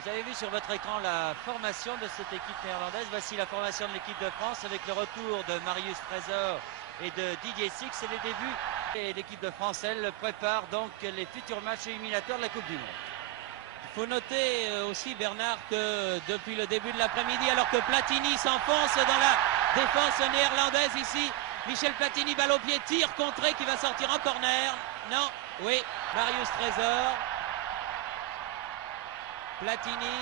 Vous avez vu sur votre écran la formation de cette équipe néerlandaise. Voici la formation de l'équipe de France avec le retour de Marius Trésor et de Didier Six. C'est les débuts. Et l'équipe de France, elle, prépare donc les futurs matchs éliminatoires de la Coupe du Monde. Il faut noter aussi, Bernard, que depuis le début de l'après-midi, alors que Platini s'enfonce dans la défense néerlandaise ici, Michel Platini, balle au pied, tir contré qui va sortir en corner. Non, oui, Marius Trésor. Platini.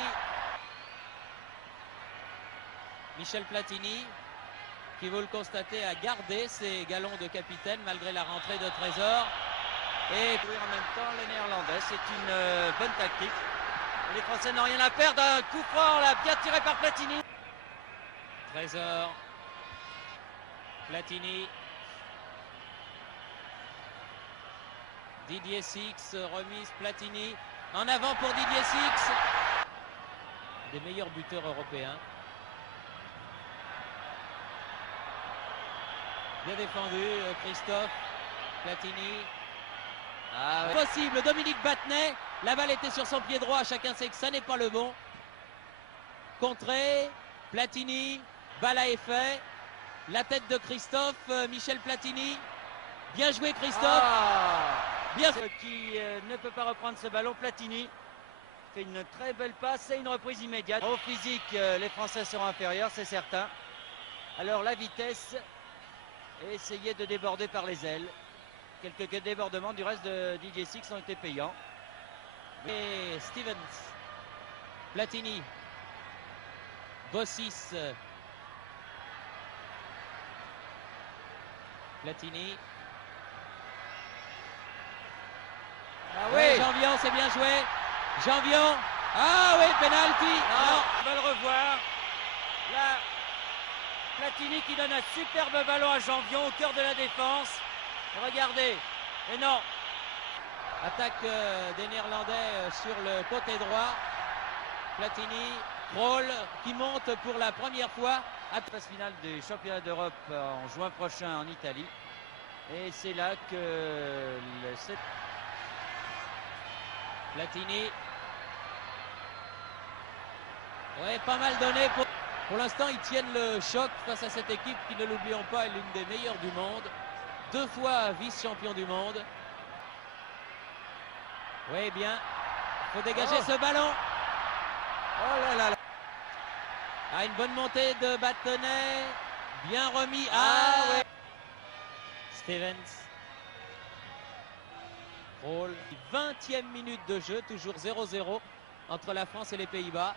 Michel Platini, qui, vous le constatez, a gardé ses galons de capitaine malgré la rentrée de Trésor. Et en même temps, les Néerlandais, c'est une bonne tactique. Les Français n'ont rien à perdre. Un coup franc, là, bien tiré par Platini. Trésor. Platini. Didier Six, remise Platini. En avant pour Didier Six. Des meilleurs buteurs européens. Bien défendu, Christophe. Platini. Ah, ouais. Possible, Dominique Battenet. La balle était sur son pied droit. Chacun sait que ça n'est pas le bon. Contré. Platini. Balle à effet. La tête de Christophe. Michel Platini. Bien joué, Christophe. Bien. Qui ne peut pas reprendre ce ballon. Platini fait une très belle passe et une reprise immédiate. Au physique, les Français seront inférieurs, c'est certain. Alors la vitesse, et essayer de déborder par les ailes. Quelques débordements du reste de Didier Six ont été payants. Et Stevens. Platini. Bossis. Platini. Ah Oui, oui, Janvion, c'est bien joué. Janvion. Ah oui, penalty. on va le revoir. Là, Platini qui donne un superbe ballon à Janvion au cœur de la défense. Regardez. Et non. Attaque des Néerlandais sur le côté droit. Platini. Kroll qui monte pour la première fois. Phase finale du championnat d'Europe en juin prochain en Italie. Et c'est là que Platini. Ouais, pas mal donné. Pour l'instant, ils tiennent le choc face à cette équipe qui, ne l'oublions pas, est l'une des meilleures du monde. 2 fois vice-champion du monde. Oui, bien. Il faut dégager ce ballon. Oh là là là. Ah, une bonne montée de Battenet. Bien remis. Ouais. Stevens. Kroll. 20e minute de jeu, toujours 0-0 entre la France et les Pays-Bas.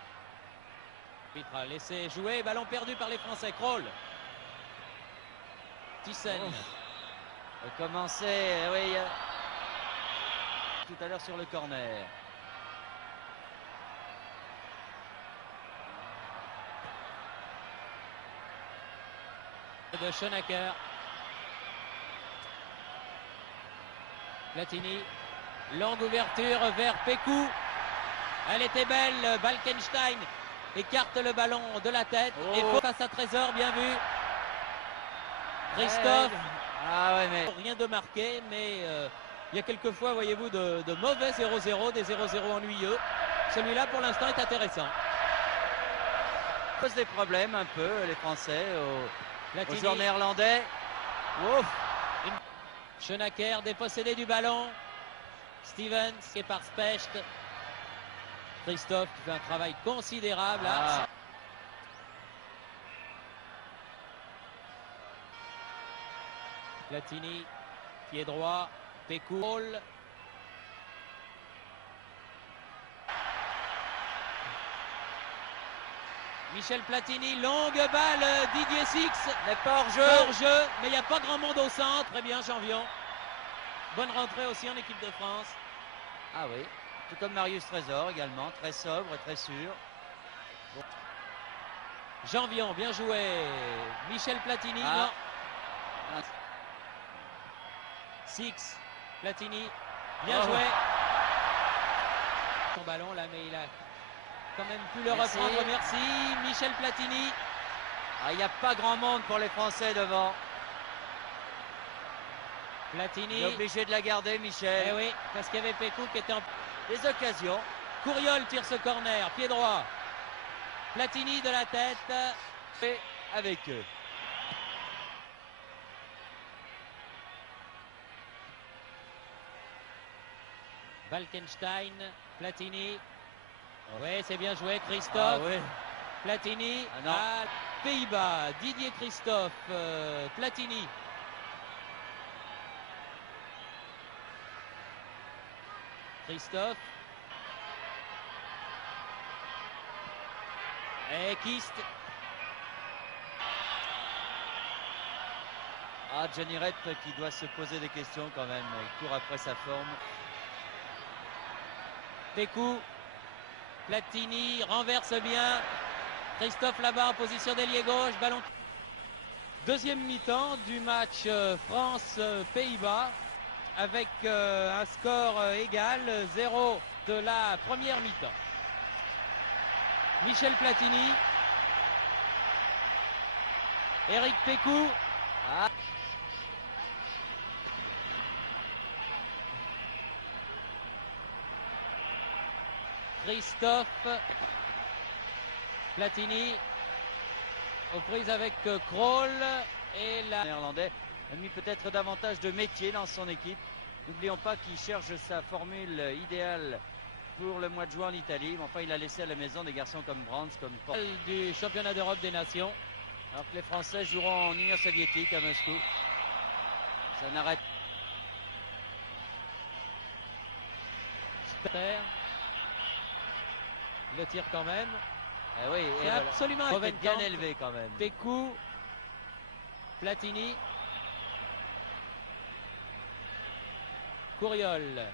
L'arbitre a laissé jouer, ballon perdu par les Français. Kroll. Thyssen. Commencer, oui. Tout à l'heure sur le corner. De Schoenacker. Platini. Longue ouverture vers Pécou. Elle était belle. Balkenstein écarte le ballon de la tête. Et face à Trésor, bien vu. Christophe. Ah ouais, mais Rien de marqué, mais il y a quelques fois, voyez-vous, de mauvais 0-0, des 0-0 ennuyeux. Celui-là, pour l'instant, est intéressant. pose des problèmes un peu, les Français, aux joueurs Platini. néerlandais. Ouf. Schoenacker dépossédé du ballon. Stevens et par Specht. Christophe qui fait un travail considérable. Ah. Platini, pied droit. Pécou. Michel Platini, longue balle, Didier Six. N'est pas hors jeu. Hors-jeu, mais il n'y a pas grand monde au centre. Très bien, Janvion. Bonne rentrée aussi en équipe de France. Ah oui, tout comme Marius Trésor également, très sobre, très sûr. Bon. Janvion, bien joué. Michel Platini, Ah. non. Six, Platini, bien joué. Son ballon là, mais il a quand même pu le reprendre. Merci. Michel Platini. Ah, il n'y a pas grand monde pour les Français devant. Platini. Il est obligé de la garder, Michel. Eh oui, parce qu'il y avait Pécou qui était en... Des occasions. Couriol tire ce corner, pied droit. Platini de la tête. Et avec eux. Balkenstein, Platini. Oui, c'est bien joué, Christophe. Ah, ouais. Platini. Ah, Pays-Bas, Didier Christophe, Platini. Christophe. Et Kist. Ah, Johnny Rep qui doit se poser des questions quand même. Il court après sa forme. Pécou. Platini renverse bien. Christophe là-bas en position d'ailier gauche. Ballon. Deuxième mi-temps du match France-Pays-Bas avec un score égal, 0 de la première mi-temps. Michel Platini. Eric Pécou. Ah. Christophe. Platini aux prises avec Krol et la Néerlandais a mis peut-être davantage de métier dans son équipe. N'oublions pas qu'il cherche sa formule idéale pour le mois de juin en Italie. Mais enfin, il a laissé à la maison des garçons comme Brands, comme Porte. Du championnat d'Europe des Nations. Alors que les Français joueront en Union soviétique à Moscou. Ça n'arrête. Le tire quand même. Eh oui, C'est absolument bien élevé quand même. Pécou. Platini. Couriol.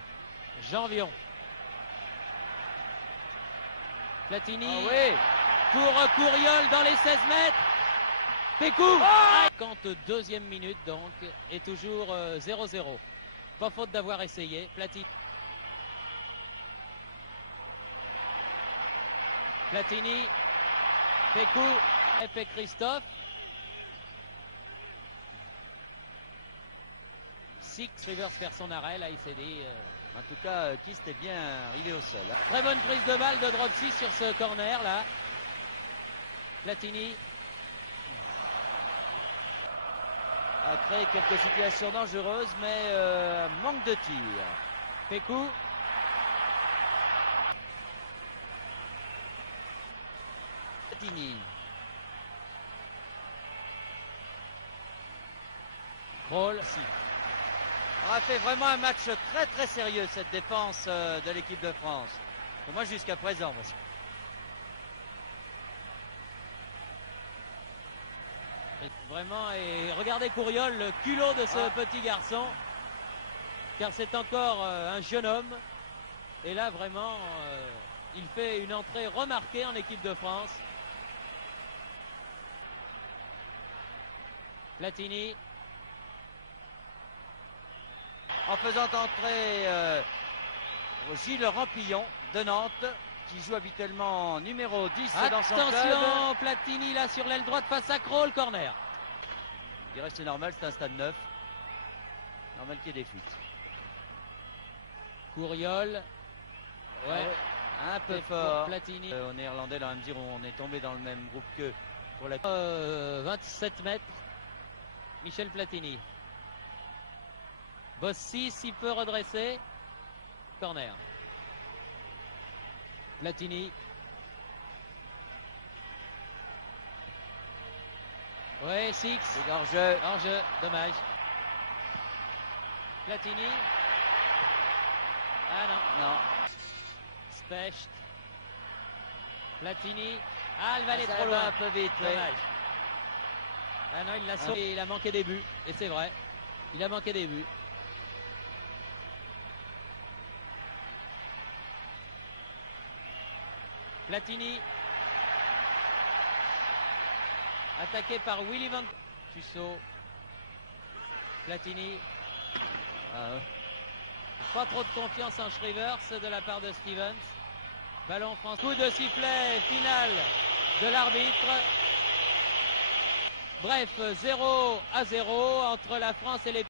Janvion. Platini. Ah oui. Pour Couriol dans les 16 mètres. Pécou. 52e minute donc. Et toujours 0-0. Pas faute d'avoir essayé. Platini. Platini. Pécou. Et Christophe. Six Rivers faire son arrêt. Là, il s'est dit. En tout cas, Kist est bien arrivé au sol. Très bonne prise de balle de Dropsy sur ce corner là. Platini A créé quelques situations dangereuses, mais manque de tir. Pécou. Platini. Krol. On a fait vraiment un match très très sérieux, cette défense de l'équipe de France. Et moi jusqu'à présent. Vraiment, et regardez Couriol, le culot de ce petit garçon, car c'est encore un jeune homme. Et là, vraiment, il fait une entrée remarquée en équipe de France. Platini. En faisant entrer Gilles Rampillon de Nantes, qui joue habituellement numéro 10 dans son club. Attention, Platini là sur l'aile droite face à Krol, corner. Il reste normal, c'est un stade neuf. Normal qu'il y ait des fuites. Couriol. Ouais. Un peu fort. Platini. Au néerlandais, dans la mesure où on est tombé dans le même groupe que pour la... 27 mètres. Michel Platini. Bossi, s'il peut redresser. Corner. Platini. Ouais, Six. C'est hors-jeu. Hors-jeu, dommage. Platini. Ah non. Non. Specht. Platini. Ah, elle va aller Ça trop va loin. un peu vite. Dommage. Ah non, il l'a sauvé. Il a manqué des buts. Et c'est vrai. Il a manqué des buts. Platini. Attaqué par Willy Van Tussaud. Platini. Pas trop de confiance en Schrivers de la part de Stevens. Ballon français. Coup de sifflet final de l'arbitre. Bref, 0-0 entre la France et les